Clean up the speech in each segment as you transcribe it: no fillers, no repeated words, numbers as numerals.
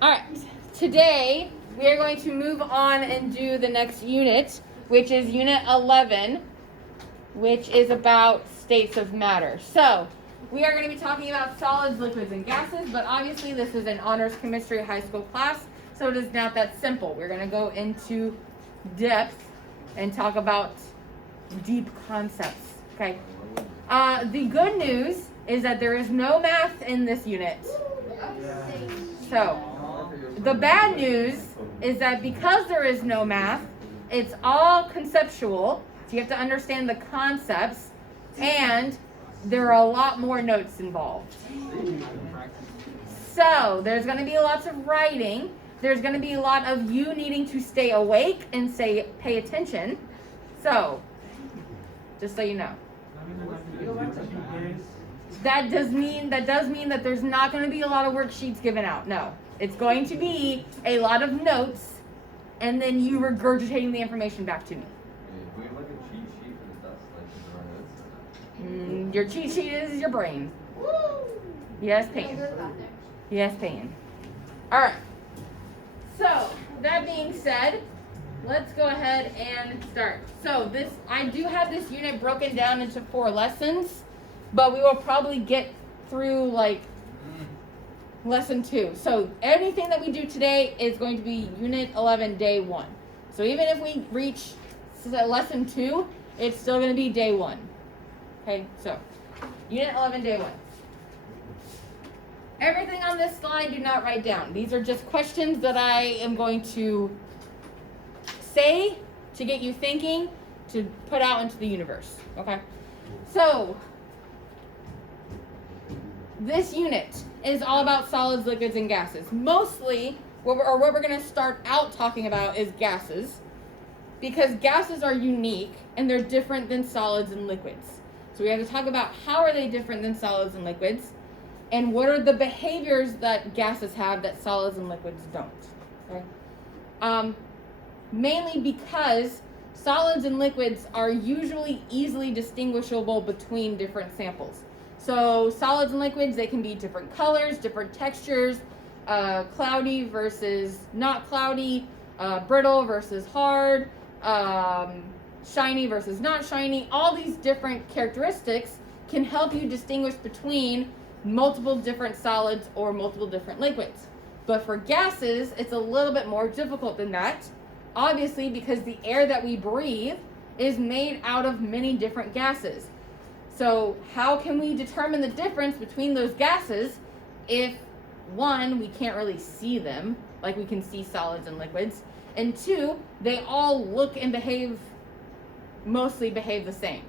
All right, today we are going to move on and do the next unit, which is Unit 11, which is about states of matter. So, we are going to be talking about solids, liquids, and gases, but obviously this is an honors chemistry high school class, so it is not that simple. We're going to go into depth and talk about deep concepts, okay? The good news is that there is no math in this unit. So, the bad news is that because there is no math, it's all conceptual, so you have to understand the concepts, and there are a lot more notes involved. So, there's going to be lots of writing. There's going to be a lot of you needing to stay awake and pay attention. So, just so you know. That does mean that there's not going to be a lot of worksheets given out. No. It's going to be a lot of notes, and then you regurgitating the information back to me. Do we have like a cheat sheet for the test, like in our notes? Your cheat sheet is your brain. Yes, Payne. Yes, Payne. All right. So, that being said, let's go ahead and start. So, I do have this unit broken down into 4 lessons, but we will probably get through like lesson 2. So, anything that we do today is going to be Unit 11, Day 1. So, even if we reach lesson 2, it's still going to be Day 1. Okay, so Unit 11, Day 1. Everything on this slide do not write down. These are just questions that I am going to say to get you thinking, to put out into the universe. Okay? So, this unit is all about solids, liquids, and gases. Mostly, what we're going to start out talking about is gases, because gases are unique and they're different than solids and liquids. So we have to talk about how are they different than solids and liquids, and what are the behaviors that gases have that solids and liquids don't. Okay? Mainly because solids and liquids are usually easily distinguishable between different samples. So solids and liquids, they can be different colors, different textures, cloudy versus not cloudy, brittle versus hard, shiny versus not shiny. All these different characteristics can help you distinguish between multiple different solids or multiple different liquids. But for gases, it's a little bit more difficult than that, obviously, because the air that we breathe is made out of many different gases. So how can we determine the difference between those gases if, 1, we can't really see them, like we can see solids and liquids, and 2, they all look and mostly behave the same.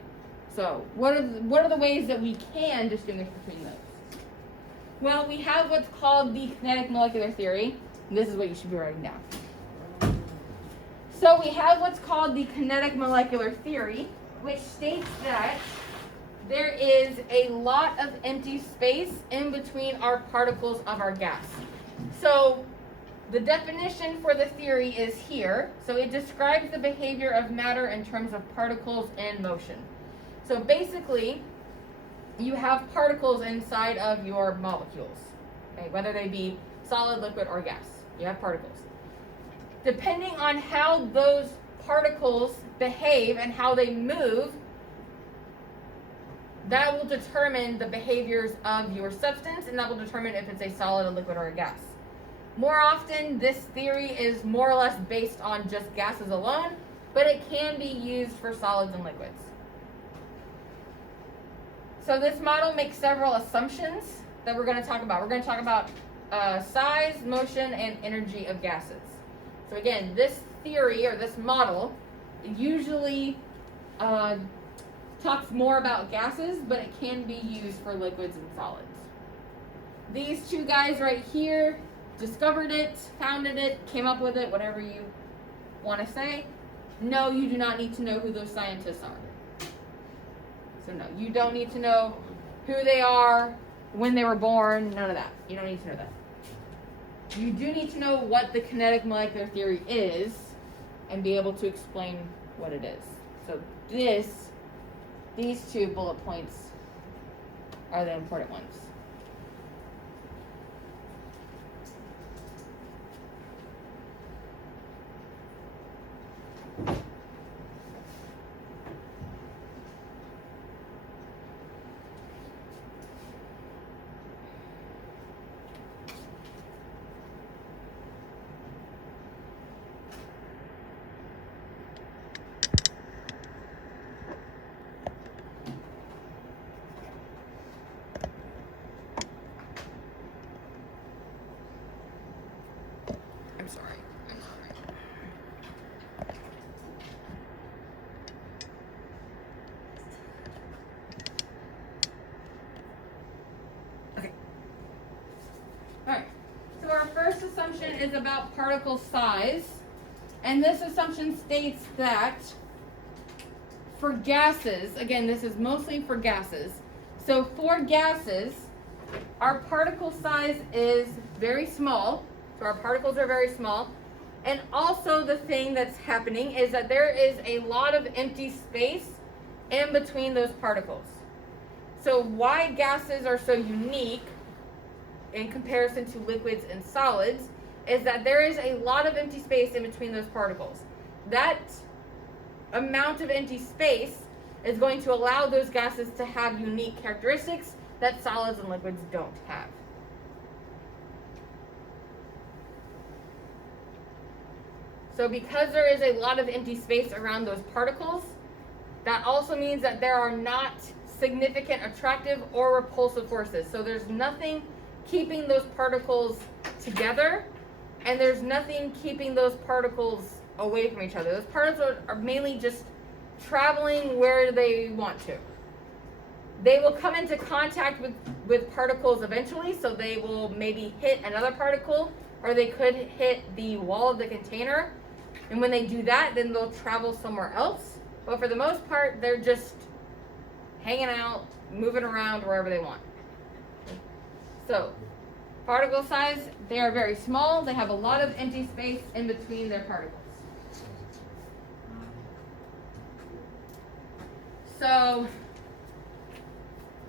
So what are the ways that we can distinguish between those? Well, we have what's called the kinetic molecular theory. This is what you should be writing down. So we have what's called the kinetic molecular theory, which states that there is a lot of empty space in between our particles of our gas. So the definition for the theory is here. So it describes the behavior of matter in terms of particles in motion. So basically, you have particles inside of your molecules, okay, whether they be solid, liquid, or gas. You have particles. Depending on how those particles behave and how they move, that will determine the behaviors of your substance, and that will determine if it's a solid, a liquid, or a gas. More often, this theory is more or less based on just gases alone, but it can be used for solids and liquids. So this model makes several assumptions that we're going to talk about. We're going to talk about size, motion, and energy of gases. So again, this theory or this model usually talks more about gases, but it can be used for liquids and solids. These 2 guys right here discovered it, founded it, came up with it, whatever you want to say. No, you do not need to know who those scientists are. So no, you don't need to know who they are, when they were born, none of that. You don't need to know that. You do need to know what the kinetic molecular theory is and be able to explain what it is. So these 2 bullet points are the important ones. sorry. Okay. All right. So our first assumption is about particle size. And this assumption states that for gases, again, this is mostly for gases. So for gases, our particle size is very small. So our particles are very small. And also the thing that's happening is that there is a lot of empty space in between those particles. So why gases are so unique in comparison to liquids and solids is that there is a lot of empty space in between those particles. That amount of empty space is going to allow those gases to have unique characteristics that solids and liquids don't have. So because there is a lot of empty space around those particles, that also means that there are not significant attractive or repulsive forces. So there's nothing keeping those particles together, and there's nothing keeping those particles away from each other. Those particles are mainly just traveling where they want to. They will come into contact with particles eventually, so they will maybe hit another particle, or they could hit the wall of the container. And when they do that, then they'll travel somewhere else. But for the most part, they're just hanging out, moving around wherever they want. So, particle size, they are very small. They have a lot of empty space in between their particles. So,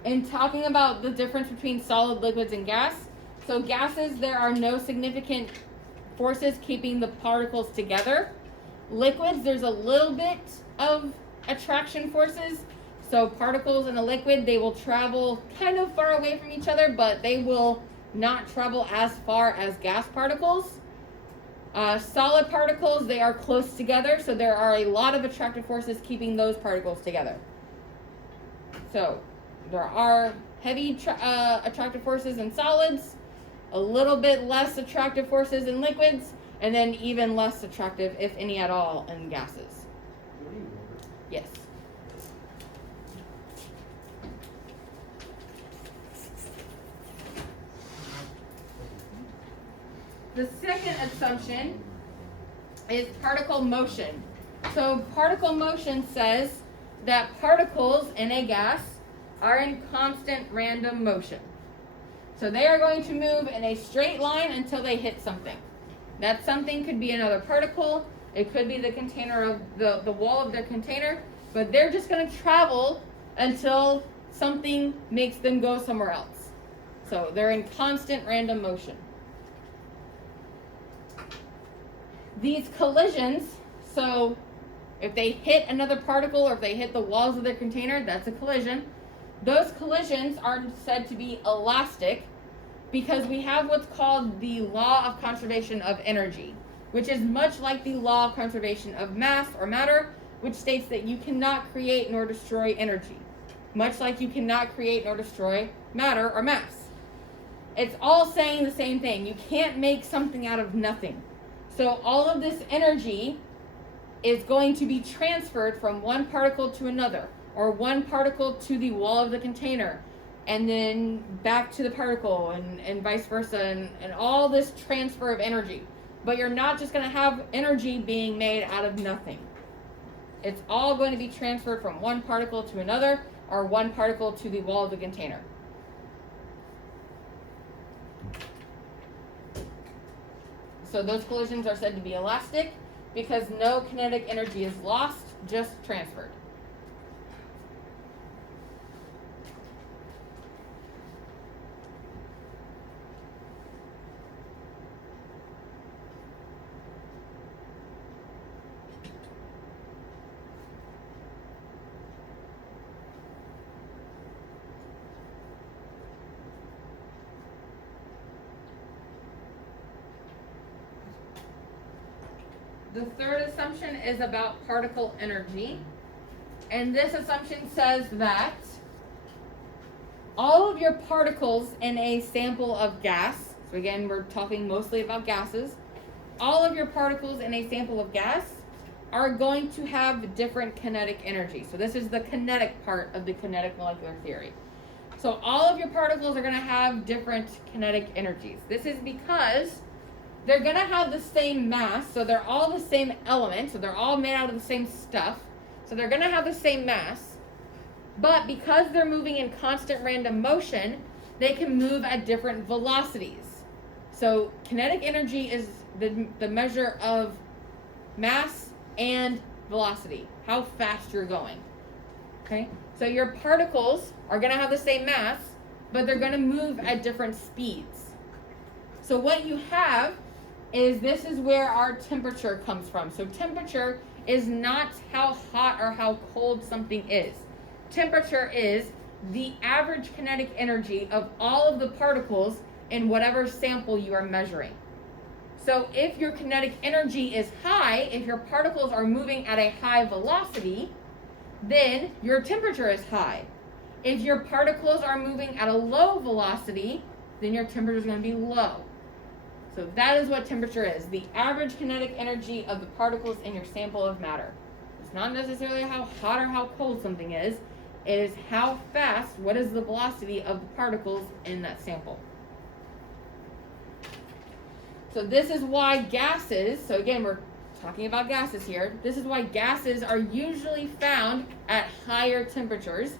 in talking about the difference between solid, liquids, and gas, so gases, there are no significant forces keeping the particles together. Liquids, there's a little bit of attraction forces. So particles in a liquid, they will travel kind of far away from each other, but they will not travel as far as gas particles. Solid particles, they are close together, so there are a lot of attractive forces keeping those particles together. So there are heavy attractive forces in solids, a little bit less attractive forces in liquids, and then even less attractive, if any at all, in gases. Yes. The second assumption is particle motion. So particle motion says that particles in a gas are in constant random motion. So they are going to move in a straight line until they hit something. That something could be another particle. It could be the container of the wall of their container. But they're just going to travel until something makes them go somewhere else. So they're in constant random motion. These collisions, so if they hit another particle or if they hit the walls of their container, that's a collision. Those collisions are said to be elastic because we have what's called the law of conservation of energy, which is much like the law of conservation of mass or matter, which states that you cannot create nor destroy energy, much like you cannot create nor destroy matter or mass. It's all saying the same thing. You can't make something out of nothing. So all of this energy is going to be transferred from one particle to another, or one particle to the wall of the container, and then back to the particle, and vice versa, and all this transfer of energy. But you're not just going to have energy being made out of nothing. It's all going to be transferred from one particle to another, or one particle to the wall of the container. So those collisions are said to be elastic because no kinetic energy is lost, just transferred. The third assumption is about particle energy. And this assumption says that all of your particles in a sample of gas, so again, we're talking mostly about gases, all of your particles in a sample of gas are going to have different kinetic energy. So this is the kinetic part of the kinetic molecular theory. So all of your particles are going to have different kinetic energies. This is because they're going to have the same mass, so they're all the same element, so they're all made out of the same stuff. So they're going to have the same mass, but because they're moving in constant random motion, they can move at different velocities. So kinetic energy is the measure of mass and velocity, how fast you're going. Okay? So your particles are going to have the same mass, but they're going to move at different speeds. So what you have is, this is where our temperature comes from. So temperature is not how hot or how cold something is. Temperature is the average kinetic energy of all of the particles in whatever sample you are measuring. So if your kinetic energy is high, if your particles are moving at a high velocity, then your temperature is high. If your particles are moving at a low velocity, then your temperature is going to be low. So that is what temperature is, the average kinetic energy of the particles in your sample of matter. It's not necessarily how hot or how cold something is. It is how fast, what is the velocity of the particles in that sample. So this is why gases, so again, we're talking about gases here. This is why gases are usually found at higher temperatures,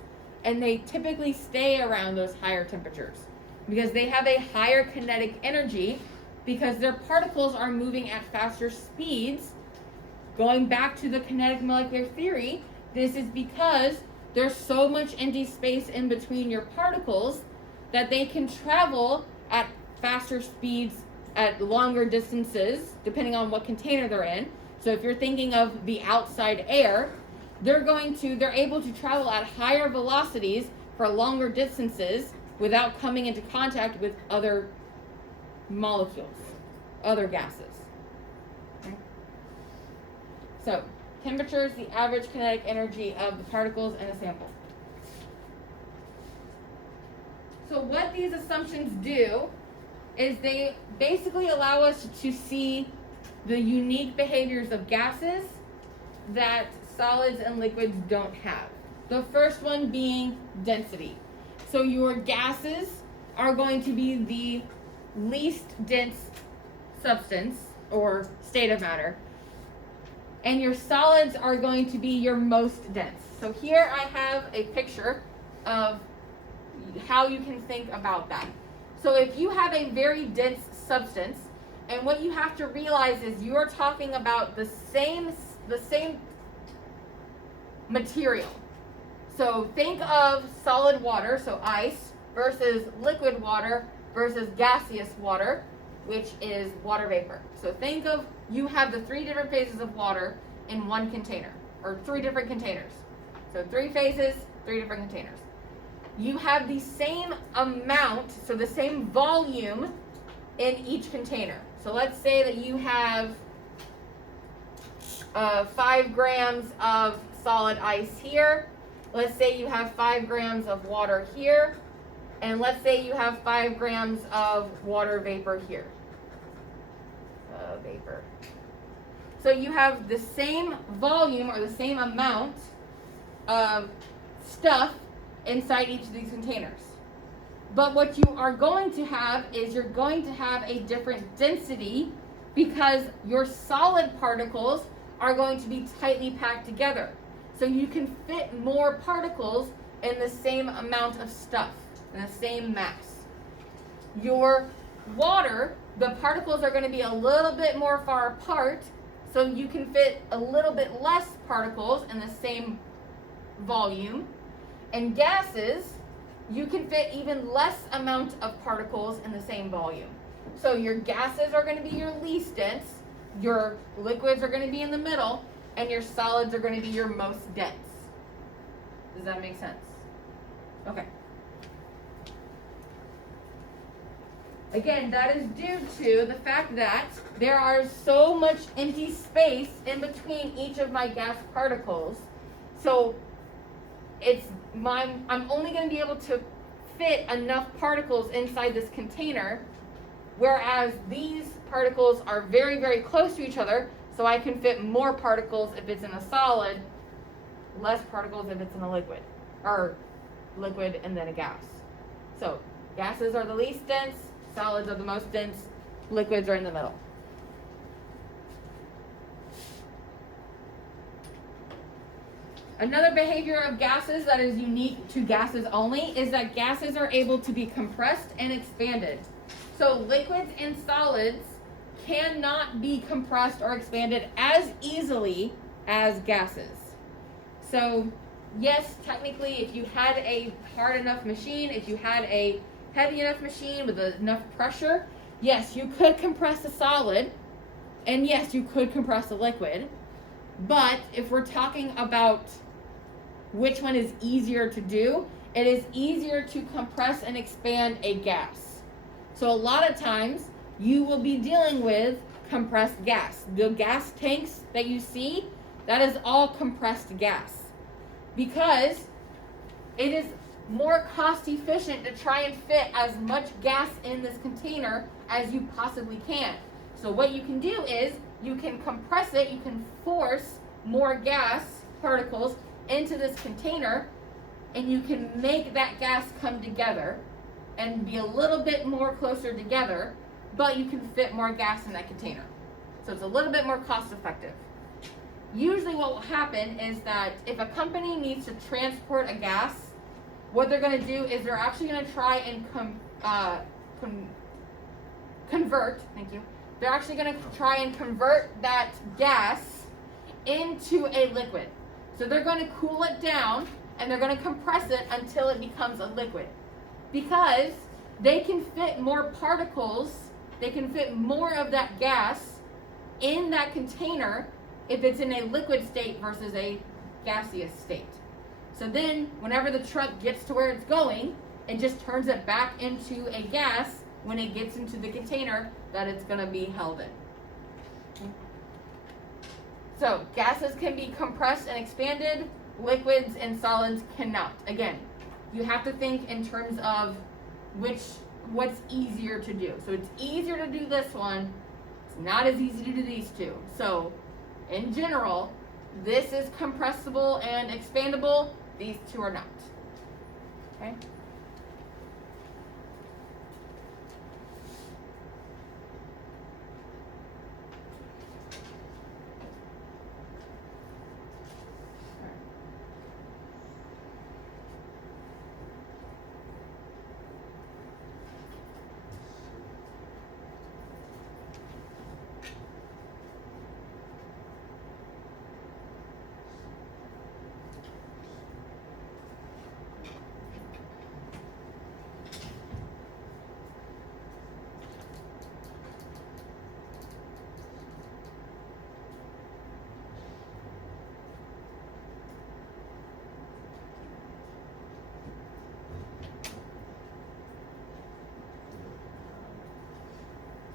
and they typically stay around those higher temperatures because they have a higher kinetic energy, because their particles are moving at faster speeds. Going back to the kinetic molecular theory, this is because there's so much empty space in between your particles that they can travel at faster speeds at longer distances, depending on what container they're in. So if you're thinking of the outside air, they're able to travel at higher velocities for longer distances without coming into contact with other molecules, other gases. Okay? So temperature is the average kinetic energy of the particles in a sample. So what these assumptions do is they basically allow us to see the unique behaviors of gases that solids and liquids don't have. The first one being density. So your gases are going to be the least dense substance or state of matter, and your solids are going to be your most dense. So here I have a picture of how you can think about that. So if you have a very dense substance, and what you have to realize is you are talking about the same material. So think of solid water, so ice, versus liquid water versus gaseous water, which is water vapor. So think of, you have the 3 different phases of water in one container, or 3 different containers. So 3 phases, 3 different containers. You have the same amount, so the same volume in each container. So let's say that you have 5 grams of solid ice here. Let's say you have 5 grams of water here. And let's say you have 5 grams of water vapor here. Vapor. So you have the same volume or the same amount of stuff inside each of these containers. But what you are going to have is you're going to have a different density, because your solid particles are going to be tightly packed together. So you can fit more particles in the same amount of stuff, in the same mass. Your water, the particles are going to be a little bit more far apart, so you can fit a little bit less particles in the same volume. And gases, you can fit even less amount of particles in the same volume. So your gases are going to be your least dense, your liquids are going to be in the middle, and your solids are going to be your most dense. Does that make sense? Okay. Again, that is due to the fact that there are so much empty space in between each of my gas particles. So I'm only going to be able to fit enough particles inside this container Whereas these particles are very, very close to each other, so I can fit more particles if it's in a solid, less particles if it's in a liquid, or liquid and then a gas. So gases are the least dense, solids are the most dense, liquids are in the middle. Another behavior of gases that is unique to gases only is that gases are able to be compressed and expanded. So liquids and solids cannot be compressed or expanded as easily as gases. So yes, technically, if you had a hard enough machine, if you had a heavy enough machine with enough pressure, yes, you could compress a solid, and yes, you could compress a liquid. But if we're talking about which one is easier to do, it is easier to compress and expand a gas. So a lot of times, you will be dealing with compressed gas. The gas tanks that you see, that is all compressed gas. Because it is more cost efficient to try and fit as much gas in this container as you possibly can. So what you can do is, you can compress it, you can force more gas particles into this container, and you can make that gas come together and be a little bit more closer together, but you can fit more gas in that container. So it's a little bit more cost effective. Usually what will happen is that if a company needs to transport a gas, what they're going to do is they're actually going to try and convert, thank you, they're actually going to try and convert that gas into a liquid. So they're going to cool it down and they're going to compress it until it becomes a liquid. Because they can fit more particles, they can fit more of that gas in that container if it's in a liquid state versus a gaseous state. So then, whenever the truck gets to where it's going, it just turns it back into a gas when it gets into the container that it's going to be held in. So, gases can be compressed and expanded, liquids and solids cannot. Again, you have to think in terms of what's easier to do. So it's easier to do this one, it's not as easy to do these two. So, in general, this is compressible and expandable, these two are not. Okay?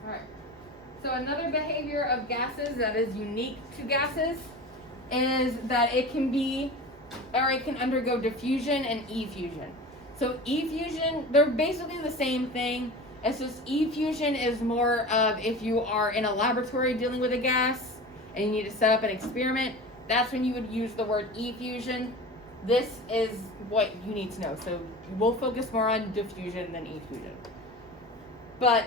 Alright, so another behavior of gases that is unique to gases is that it can undergo diffusion and effusion. So effusion, they're basically the same thing. It's just effusion is more of if you are in a laboratory dealing with a gas and you need to set up an experiment, that's when you would use the word effusion. This is what you need to know. So we'll focus more on diffusion than effusion. But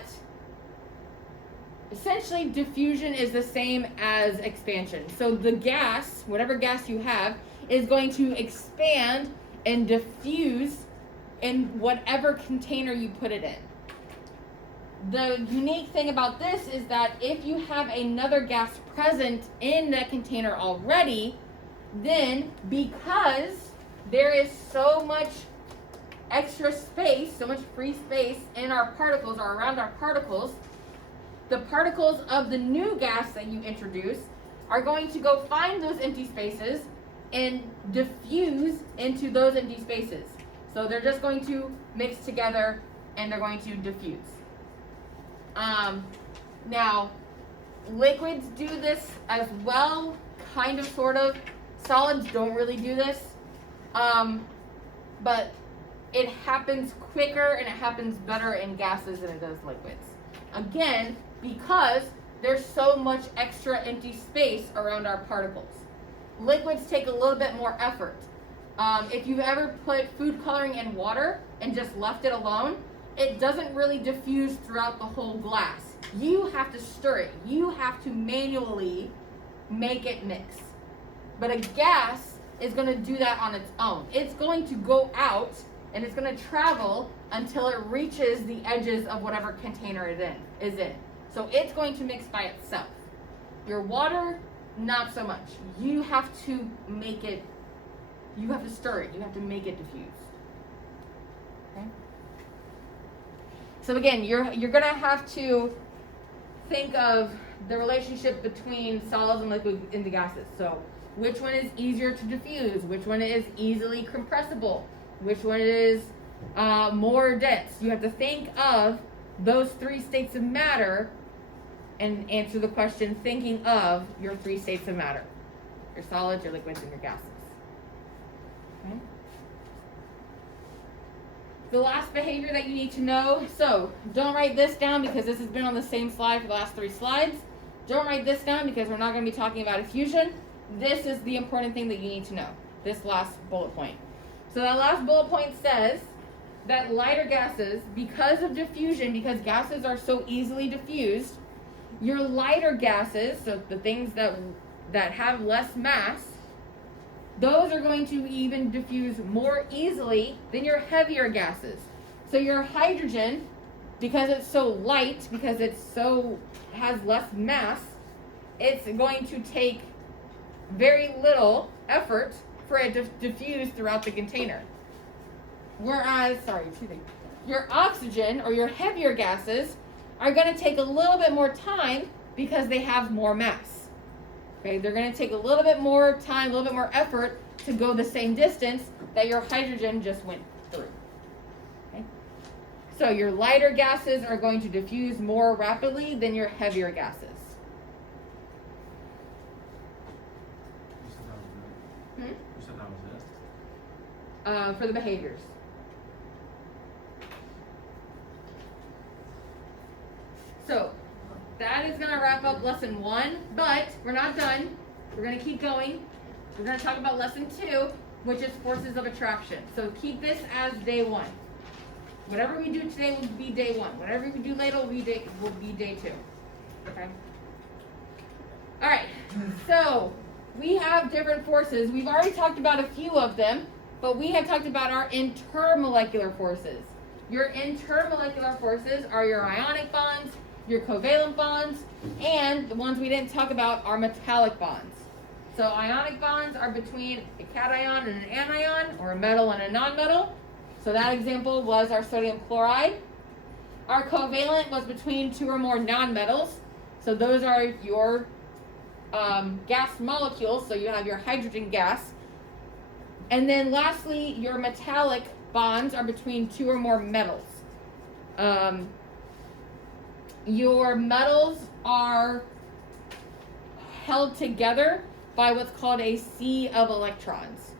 essentially, diffusion is the same as expansion. So the gas, whatever gas you have, is going to expand and diffuse in whatever container you put it in. The unique thing about this is that if you have another gas present in that container already, then because there is so much extra space, so much free space in our particles or around our particles, the particles of the new gas that you introduce are going to go find those empty spaces and diffuse into those empty spaces. So they're just going to mix together and they're going to diffuse. Now, liquids do this as well, kind of, sort of. Solids don't really do this, but it happens quicker and it happens better in gases than it does liquids. Again, because there's so much extra empty space around our particles. Liquids take a little bit more effort. If you've ever put food coloring in water and just left it alone, it doesn't really diffuse throughout the whole glass. You have to stir it. You have to manually make it mix. But a gas is going to do that on its own. It's going to go out and it's going to travel until it reaches the edges of whatever container it is in. So it's going to mix by itself. Your water, not so much. You have to make it, you have to stir it. You have to make it diffuse. Okay? So again, you're going to have to think of the relationship between solids and liquids into gases. So which one is easier to diffuse? Which one is easily compressible? Which one is more dense? You have to think of those three states of matter and answer the question thinking of your three states of matter. Your solids, your liquids, and your gases. Okay? The last behavior that you need to know, so don't write this down because this has been on the same slide for the last 3 slides. Don't write this down because we're not going to be talking about diffusion. This is the important thing that you need to know, this last bullet point. So that last bullet point says that lighter gases, because of diffusion, because gases are so easily diffused, your lighter gases, so the things that have less mass, those are going to even diffuse more easily than your heavier gases. So your hydrogen, because it's so light, because it's so has less mass, it's going to take very little effort for it to diffuse throughout the container. Whereas, your oxygen or your heavier gases are going to take a little bit more time because they have more mass. Okay, they're going to take a little bit more time, a little bit more effort to go the same distance that your hydrogen just went through. Okay? So your lighter gases are going to diffuse more rapidly than your heavier gases. You said that was it? For the behaviors. So that is going to wrap up lesson 1, but we're not done. We're going to keep going. We're going to talk about lesson 2, which is forces of attraction. So keep this as day 1. Whatever we do today will be day 1. Whatever we do later will be day 2. Okay? All right. So we have different forces. We've already talked about a few of them, but we have talked about our intermolecular forces. Your intermolecular forces are your ionic bonds, your covalent bonds, and the ones we didn't talk about are metallic bonds. So ionic bonds are between a cation and an anion, or a metal and a nonmetal. So that example was our sodium chloride. Our covalent was between 2 or more nonmetals. So those are your gas molecules, so you have your hydrogen gas. And then lastly, your metallic bonds are between 2 or more metals. Your metals are held together by what's called a sea of electrons.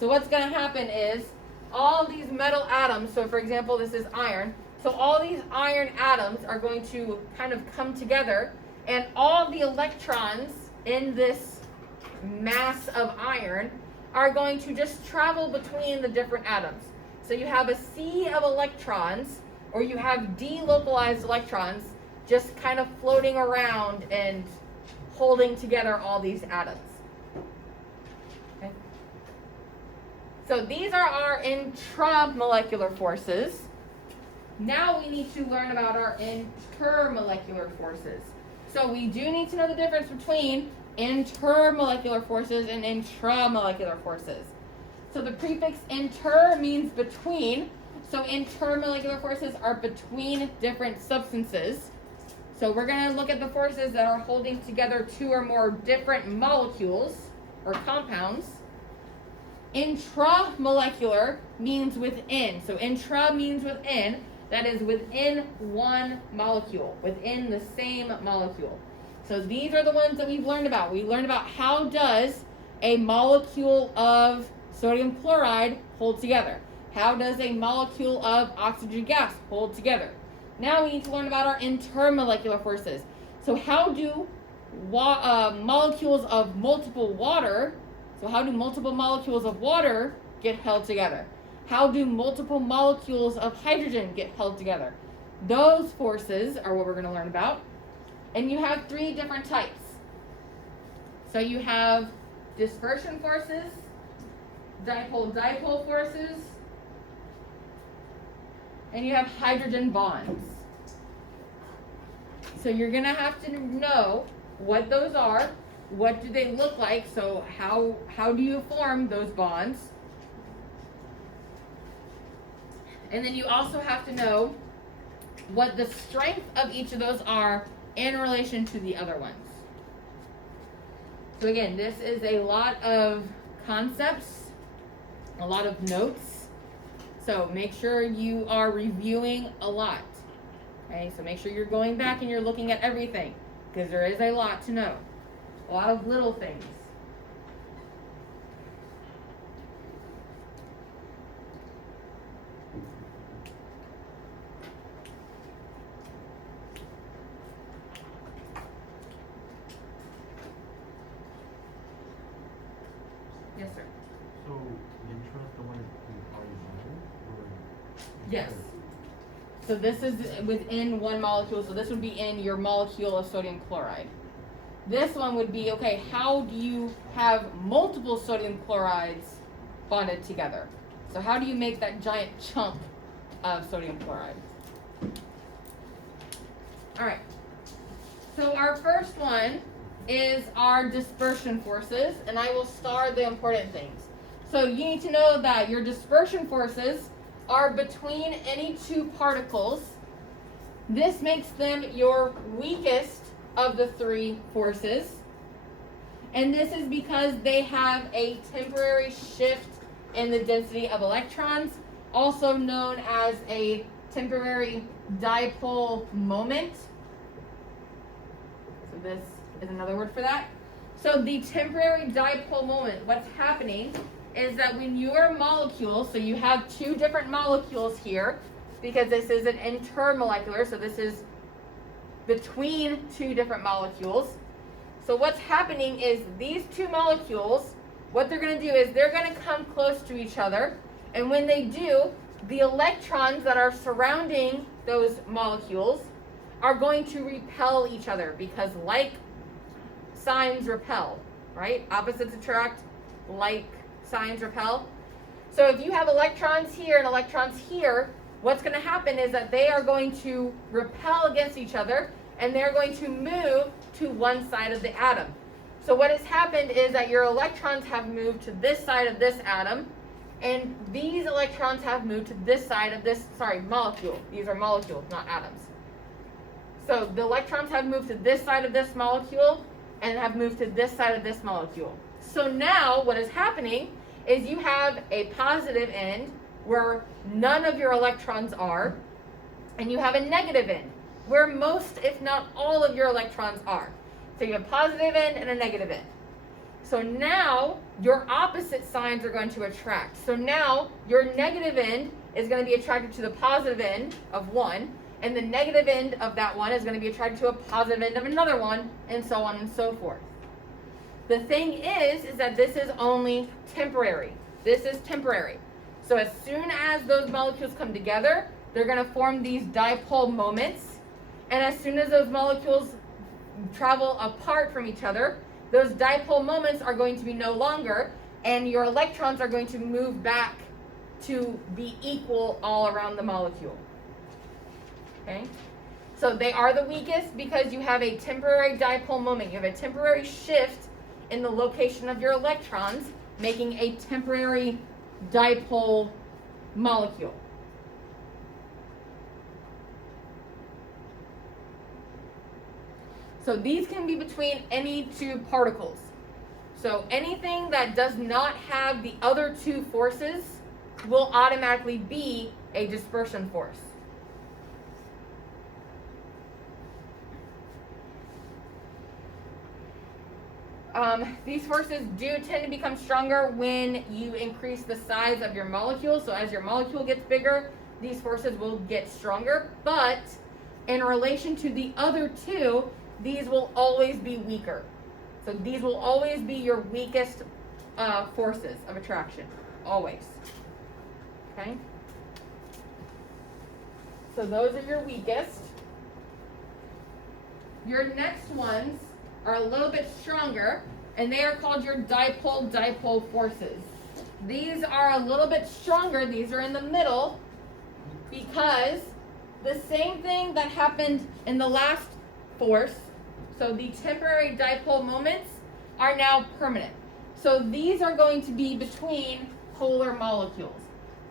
So what's going to happen is all these metal atoms, so for example this is iron, so all these iron atoms are going to kind of come together, and all the electrons in this mass of iron are going to just travel between the different atoms. So you have a sea of electrons, or you have delocalized electrons just kind of floating around and holding together all these atoms. Okay? So these are our intramolecular forces. Now we need to learn about our intermolecular forces. So we do need to know the difference between intermolecular forces and intramolecular forces. So the prefix inter means between. So intermolecular forces are between different substances. So we're going to look at the forces that are holding together 2 or more different molecules or compounds. Intramolecular means within. So intra means within. That is within one molecule, within the same molecule. So these are the ones that we've learned about. We learned about how does a molecule of sodium chloride hold together? How does a molecule of oxygen gas hold together? Now we need to learn about our intermolecular forces. So how do molecules of multiple water, so how do multiple molecules of water get held together? How do multiple molecules of hydrogen get held together? Those forces are what we're going to learn about. And you have 3 different types. So you have dispersion forces, dipole-dipole forces, and you have hydrogen bonds. So you're going to have to know what those are, what do they look like, so how do you form those bonds? And then you also have to know what the strength of each of those are in relation to the other ones. So again, this is a lot of concepts, a lot of notes. So make sure you are reviewing a lot. Okay, so make sure you're going back and you're looking at everything, because there is a lot to know. A lot of little things. Yes, sir. So, intra is the one in horizontal, or? Yes. So this is within one molecule, so this would be in your molecule of sodium chloride. This one would be, okay, how do you have multiple sodium chlorides bonded together? So how do you make that giant chunk of sodium chloride? All right. So our first one is our dispersion forces, and I will star the important things. So you need to know that your dispersion forces are between any 2 particles. This makes them your weakest of the 3 forces. And this is because they have a temporary shift in the density of electrons, also known as a temporary dipole moment. So this is another word for that. So the temporary dipole moment, what's happening is that when your molecule, so you have 2 different molecules here, because this is an intermolecular, so this is between 2 different molecules. So what's happening is these 2 molecules, what they're going to do is they're going to come close to each other, and when they do, the electrons that are surrounding those molecules are going to repel each other, because like signs repel, right? Opposites attract, like signs repel. So if you have electrons here and electrons here, what's going to happen is that they are going to repel against each other, and they're going to move to one side of the atom. So what has happened is that your electrons have moved to this side of this atom, and these electrons have moved to this side of this, molecule. These are molecules, not atoms. So the electrons have moved to this side of this molecule and have moved to this side of this molecule. So now what is happening is you have a positive end where none of your electrons are, and you have a negative end where most, if not all, of your electrons are. So you have a positive end and a negative end. So now your opposite signs are going to attract. So now your negative end is going to be attracted to the positive end of one, and the negative end of that one is going to be attracted to a positive end of another one, and so on and so forth. The thing is that this is only temporary. This is temporary. So as soon as those molecules come together, they're going to form these dipole moments. And as soon as those molecules travel apart from each other, those dipole moments are going to be no longer, and your electrons are going to move back to be equal all around the molecule. Okay? So they are the weakest because you have a temporary dipole moment. You have a temporary shift in the location of your electrons, making a temporary dipole molecule. So these can be between any 2 particles. So anything that does not have the other 2 forces will automatically be a dispersion force. These forces do tend to become stronger when you increase the size of your molecule. So as your molecule gets bigger, these forces will get stronger. But in relation to the other two, these will always be weaker. So these will always be your weakest forces of attraction, always. Okay? So those are your weakest. Your next ones are a little bit stronger, and they are called your dipole forces. These are a little bit stronger. These are in the middle because the same thing that happened in the last force, so the temporary dipole moments, are now permanent. So these are going to be between polar molecules.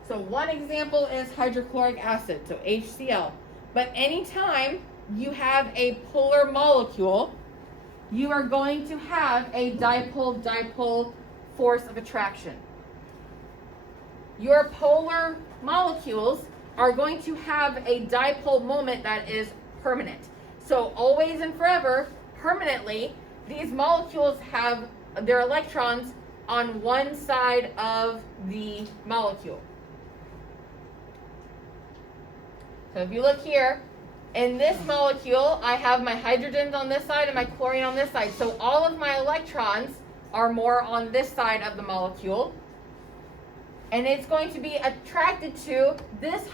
So one example is hydrochloric acid, so HCl. But anytime you have a polar molecule, you are going to have a dipole-dipole force of attraction. Your polar molecules are going to have a dipole moment that is permanent. So always and forever, permanently, these molecules have their electrons on one side of the molecule. So if you look here, in this molecule, I have my hydrogens on this side and my chlorine on this side. So all of my electrons are more on this side of the molecule. And it's going to be attracted to this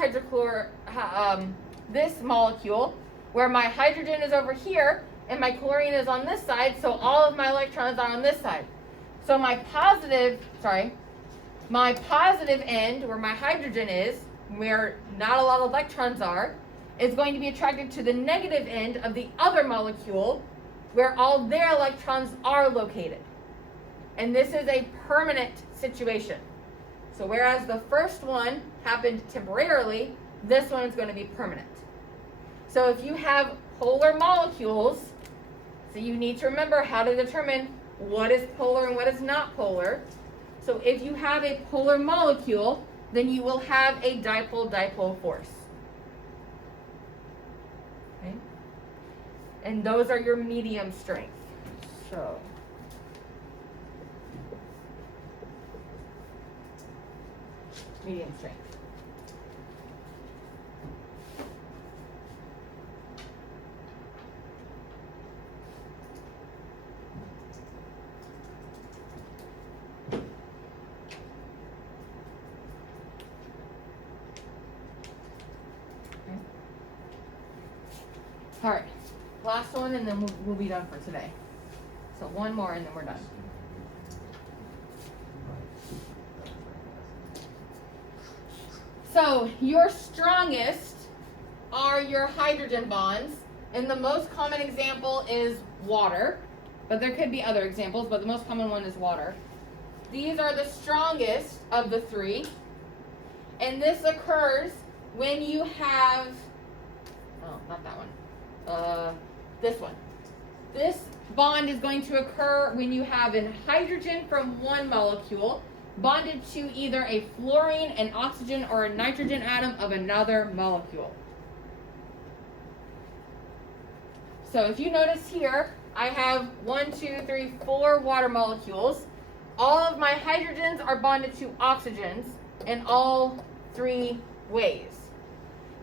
this molecule, where my hydrogen is over here and my chlorine is on this side, so all of my electrons are on this side. So my positive end, where my hydrogen is, where not a lot of electrons are, is going to be attracted to the negative end of the other molecule, where all their electrons are located. And this is a permanent situation. So whereas the first one happened temporarily, this one is going to be permanent. So if you have polar molecules, so you need to remember how to determine what is polar and what is not polar. So if you have a polar molecule, then you will have a dipole-dipole force. Okay? And those are your medium strength. So medium strength. All right, last one, and then we'll be done for today. So one more, and then we're done. So your strongest are your hydrogen bonds, and the most common example is water, but there could be other examples, but the most common one is water. These are the strongest of the three, and this occurs when you have, oh, not that one. This one. This bond is going to occur when you have a hydrogen from one molecule bonded to either a fluorine, an oxygen, or a nitrogen atom of another molecule. So if you notice here, I have 4 water molecules. All of my hydrogens are bonded to oxygens in all 3 ways.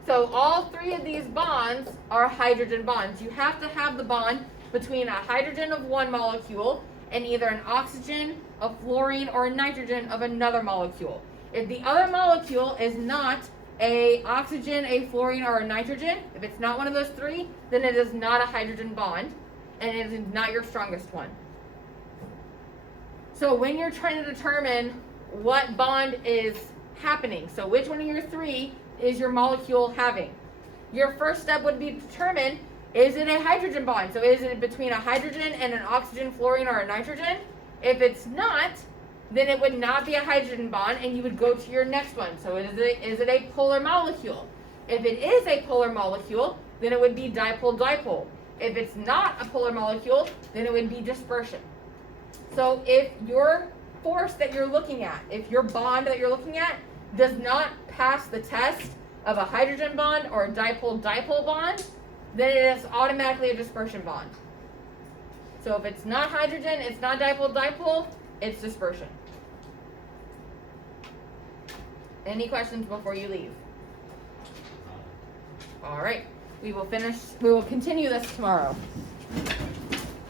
So all 3 of these bonds are hydrogen bonds. You have to have the bond between a hydrogen of one molecule and either an oxygen, a fluorine, or a nitrogen of another molecule. If the other molecule is not a oxygen, a fluorine, or a nitrogen, if it's not one of those 3, then it is not a hydrogen bond, and it is not your strongest one. So when you're trying to determine what bond is happening, so which one of your 3 is your molecule having, your first step would be to determine, is it a hydrogen bond? So is it between a hydrogen and an oxygen, fluorine, or a nitrogen? If it's not, then it would not be a hydrogen bond, and you would go to your next one. So is it a polar molecule? If it is a polar molecule, then it would be dipole-dipole. If it's not a polar molecule, then it would be dispersion. So if your force that you're looking at, if your bond that you're looking at does not pass the test of a hydrogen bond or a dipole-dipole bond, then it is automatically a dispersion bond. So if it's not hydrogen, it's not dipole-dipole, it's dispersion. Any questions before you leave? All right. We will continue this tomorrow.